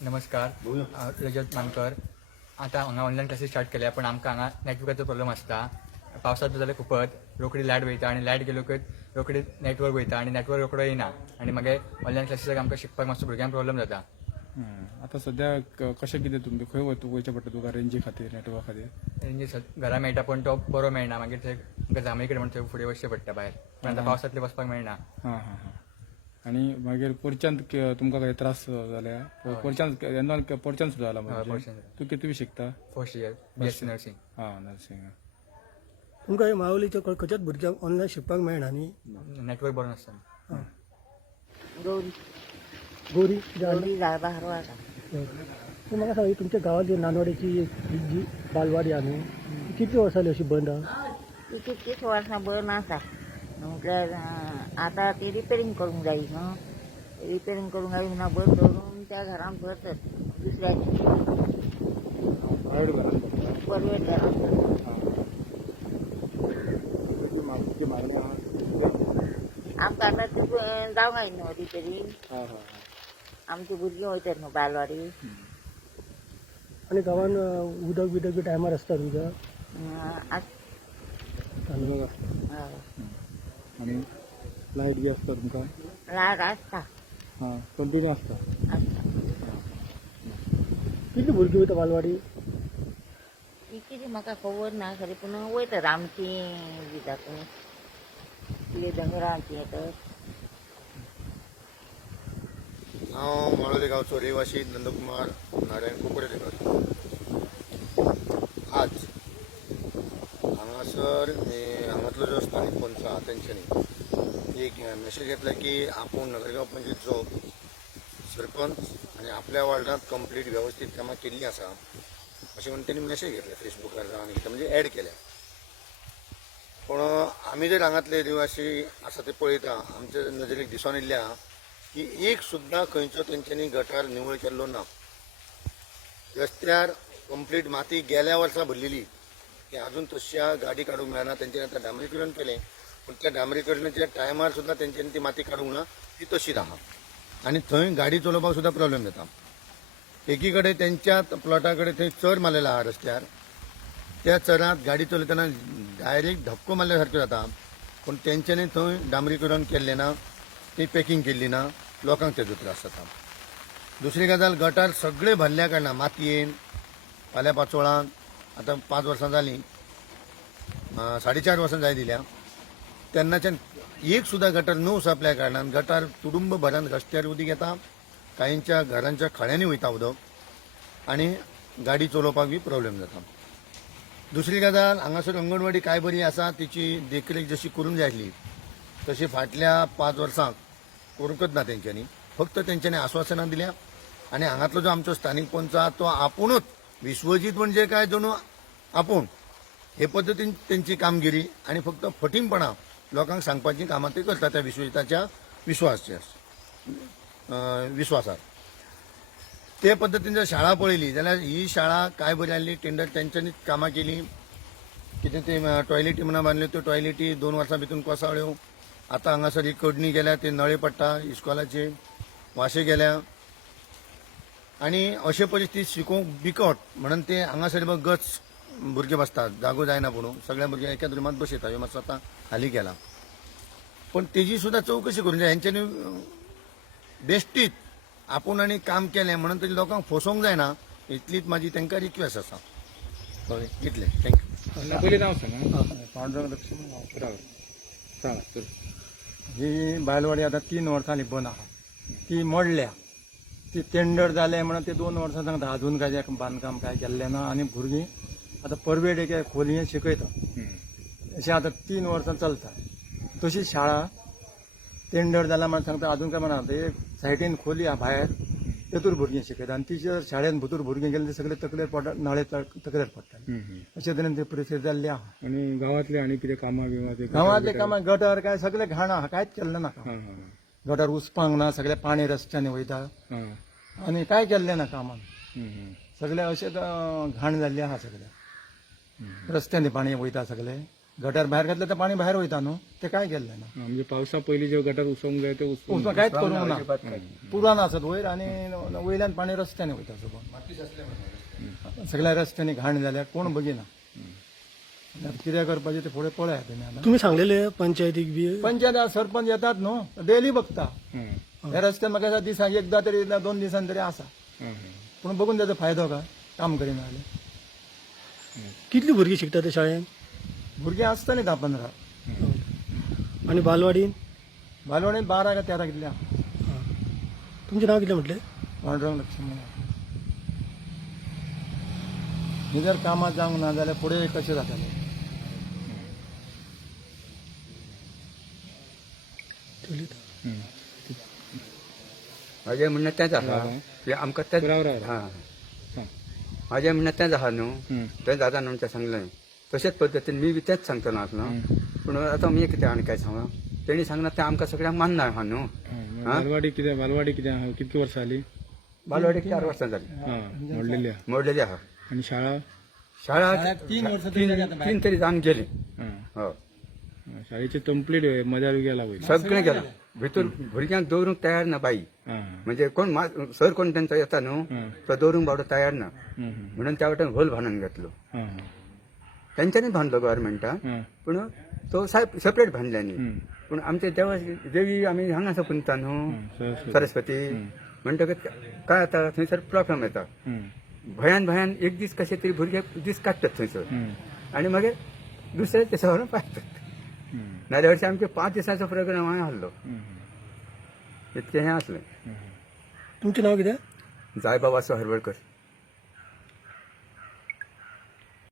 नमस्कार. रजत मानकर. आता हांगा ऑनलायन क्लासीस स्टार्ट केल्या पण आमकां हांगा नेटवर्काचो प्रॉब्लेम आसता. पावसात जाल्यार खूपच रोखडी लायट वयता आनी लायट गेलोकच रोखडी नेटवर्क वयता आनी नेटवर्क रोखडो येना आनी मागीर ऑनलायन क्लासीसाक आमकां शिकपाक मातसो भुरग्यांक प्रॉब्लेम जाता. आता सध्या कशें कितें तुमचें खंय वयचें पडटा तुका रेंजी खातीर नेटवर्का खातीर? म्हणजे घरा मेळटा पण तो बरो मेळना. मागीर थंय जांभळे कडेन म्हणून थंय फुडें वचचें पडटा भायर. पण आतां पावसांतले वचपाक मेळना. हां हां हां. आनी मागीर पोरच्यान तुमकां काही त्रास जाल्या? पोरच्यान येन्ना पोरच्यान सुद्दां जाला म्हणजे पोरच्यान. तूं कितवी शिकता? First year BSc nursing. हां नर्सिंग. तुमकां माऊलीच्या खंयच्याच भुरग्यांक ऑनलायन शिकपाक मेळना न्ही? नेटवर्क बरो नासता. गौरी गौरी गौरी बाहेर वाटा तूं म्हाका सांग तुमच्या गांवांतली नानवाडीची जी बालवाडी आहा न्हू ती कितली वर्सां जाली अशी बंद आहा? ती कितकीच वर्सां बंद आसा म्हटल्यार आतां ती रिपेरींग करूंक जाय न्हू. रिपेरींग करूंक जाय म्हणून बंद दवरून त्या घरान भरतात दुसऱ्याची परवेट घरान आमकां आतां ती जावंक जाय न्हू रिपेरींग. आमची भुरगीं वयतात न्हू बालवाडी. आनी गांवान उदक बिदक बी टायमार आसता तुमच्या? आनी लायट बी आसता तुमकां? लायट आसता हां कंटिन्यू आसता. कितली भुरगीं वयता बालवाडी? ती कितें म्हाका खबर ना खरी पूण वयतात आमची बी जाता कितें दोंगरांची येतात. हांव माळोली गांवचो रहिवासी नंदकुमार नारायण कुकडेकर. आज हांगासर हांगातलो जो स्थानीक पंच आहा तेंच्यांनी एक मॅसेज येतला की आपूण नगरगांव पंचायतीचो सरपंच आनी आपल्या वार्डांत कंप्लीट वेवस्थीत कामां केल्लीं आसा अशें म्हणून तेणी मॅसेज घेतला फेसबुकार जावं आनी कितें म्हणजे ऍड केल्या. पूण आमी जर हांगातले रहिवासी आसा ते पळयता आमच्या नजरेक दिसून येयल्लें आहा की एक सुद्दां खंयचो तेंच्यांनी गटार निवळ केल्लो ना. रस्त्यार कंप्लीट माती गेल्या वर्सा भरलेली ती अजून तशा गाडी काडूंक मेळना. तेंच्यांनी आतां डांबरीकरण केलें पूण त्या डांबरीकरणाच्या टायमार सुद्दां तेंच्यांनी ती माती काडूंक ना. ती तशीच आहा आनी थंय गाडी चलोवपाक सुद्दां प्रॉब्लेम जाता. एकी कडेन तेंच्या प्लॉटा कडेन थंय चर मारलेलो आहा रस्त्यार. त्या चरांत गाडी चलयतना डायरेक्ट धक्को मारल्या सारको जाता. पूण तेंच्यांनी थंय डांबरीकरण केल्लें ना, ती पॅकिंग केल्ली ना, लोकांक तेजो त्रास जाता. दुसरी गजाल गटार सगळे भरल्या कारणान मातयेन फाल्यां पाचोळान आतां 5 वर्सां जालीं 4.5 वर्सां जाय दिल्या तेन्नाच्यान एक सुद्दां गटार न उसपल्या कारणान गटार तुडुंब भरान रस्त्यार उदीक येता. कांयच्या घरांच्या खळ्यांनी वयता उदक आनी गाडी चलोवपाक बी प्रॉब्लेम जाता. दुसरी गजाल हांगासर अंगणवाडी काय बरी आसा तिची देखरेख जशी करूंक जाय आसली तशी फाटल्या 5 वर्सांक करूंकच ना तेंच्यांनी. फक्त तेंच्यांनी आश्वासनां दिल्या आनी हांगातलो जो आमचो स्थानीक पंच आहा तो आपुणूच विश्वजीत म्हणजे काय जणू आपूण हे पद्दतीन तेंची कामगिरी आनी फक्त फटींगपणां लोकांक सांगपाची कामां ते करता त्या विश्वजिताच्या विश्वासार. ते पद्दतीन जर शाळा पळयली जाल्यार ही शाळा काय बरी आसली. टेंडर तेंच्यांनीच कामां केली. कितें ते टॉयलेटी म्हणून बांदल्यो त्यो टॉयलेटी 2 वर्सां भितर कोसळ्ळ्यो. आतां हांगासर ही कडणी गेल्या ते नळे पडटा इस्कॉलाचे वाशे गेल्या आनी अशे परिस्थितीत शिकोवंक बिकट म्हणून ते हांगासर गच भुरगे बसतात जागो जायना म्हणून सगळ्या भुरग्यांक एकाच रुमांत बसयता. ह्यो मातसो आतां हाली केला पण तेजी सुद्दां चवकशी करूंक जाय. हेंच्यांनी बेश्टीत आपूण आनी काम केलें म्हणून तरी लोकांक फसोवंक जायना इतलीच म्हाजी तांकां रिक्वेस्ट आसा. हय इतलें. थँक्यू. पयलीं नांव सांगा. पांडुरंग लक्ष्मण सांगा. ही बायलवाडी आता 3 वर्सांनी बंद आहा. ती मोडल्या. ती टेंडर जालें म्हणून ते 2 वर्सां सांगता अजून काय बांदकाम काय केल्लें ना आनी भुरगीं आतां परवेड एक खोलयेन शिकयता. अशें आतां 3 वर्सां चलता. तशी शाळा टेंडर जाला म्हणून सांगता अजून काय म्हणा एक सायडीन खोली आहा भायर तेतूर भुरगीं शिकयता आनी ती शाळेन भितर भुरगीं गेले सगळे तकलेर पडटा नळे तकलेर पडटा. अशे तरेन ती परिस्थिती जाल्ली आहा. आनी गांवांतले आनी कितें कामां बिमां गांवांतले कामां गटर काय सगळे घाण आहा कांयच केल्लें ना. गटर उसपांक ना सगळे पाणी रस्त्याने वयता आनी काय केल्लें ना कामान. सगळे अशें घाण जाल्ली आहा. सगळे रस्त्याने पाणी वयता सगळे गटार भायर घातलं तर पाणी बाहेर वयता न्हू ते काय केल्लें ना म्हणजे पावसा पयलीं जे गटार उसोवंक जाय ते उसोवंक उसमा कांयच करूंक ना पुरान आसत वयर आनी वयल्यान पाणी रस्त्याने वयता सगळं सगळ्या रस्त्यांनी घाण जाल्यार कोण बघिना आतां कितें करपाचें ते फुडें पळया तुमी आतां तुम्ही सांगलेले पंचायतीक बी पंचायत सरपंच येतात न्हू डेली बघता हं. ह्या रस्त्यान म्हाका दिसांक एकदा तरी 2 दिसान तरी आसा हं. पूण बघून त्याचो फायदो काय काम करिना जाल्यार कितली भुरगीं शिकता त्या शाळेन भुरगीं आसतलीं 10-15 आणि बालवाडीन बालवाडीन 12 काय 13 कितल्या तुमचें नाव कितें म्हटलें पांडुरंग लक्ष्मण हे जर कामात जावंक ना जाल्यार फुडें कशें जातलें माझे म्हणणं तेच आहा की आमकां तेच राव. हा सांग. माझे म्हणणं तेच आहा न्हू हं. ते दादा न्हू सांगलें तशेच पद्दतीन मी बी तेच सांगतो ना आसलो पूण आतां मी कितें आनी काय सांगू तेणी सांगना तें आमकां सगळ्यांक मान्य आहा न्हू हं. बालवाडी कितें आहा कितकी वर्सां जाली बालवाडीक 4 वर्सां जाली हां मोडलेली आहा मोडलेली आहा आनी शाळा शाळा 3 वर्सां तीन तरी जावन गेली हं. हो शाळेची कंप्लीट मजार गेला वयर सगळें गेलां भितर भुरग्यांक दवरूंक तयार ना बाई हां म्हणजे कोण सर कोण तेंचो येता न्हू हं. तो दवरूंक बावडो तयार ना हं. म्हणून त्या वाटेन होल बांदून घेतलो हां तेंच्यांनी बांदलो गव्हर्मेंटान हां पूण तो सेपरेट बांदल्यांनी हं. पूण आमचे देवी आमी हांगासर पुंजता न्हू सरस्वती. सरस्वती म्हणटकच काय जाता थंयसर प्रॉब्लेम येता हं. भयान एक दीस कशे तरी भुरगे दीस काडटात थंयसर हं. आनी मागीर दुसऱ्या दिसा व्हरून पावतात हं. नाल्या वर्षी आमचे 5 दिसाचो प्रोग्राम हांवें आहलो हं. इतकें हें आसलें तुमचें नाव कितें जायबाब वासो हरवळकर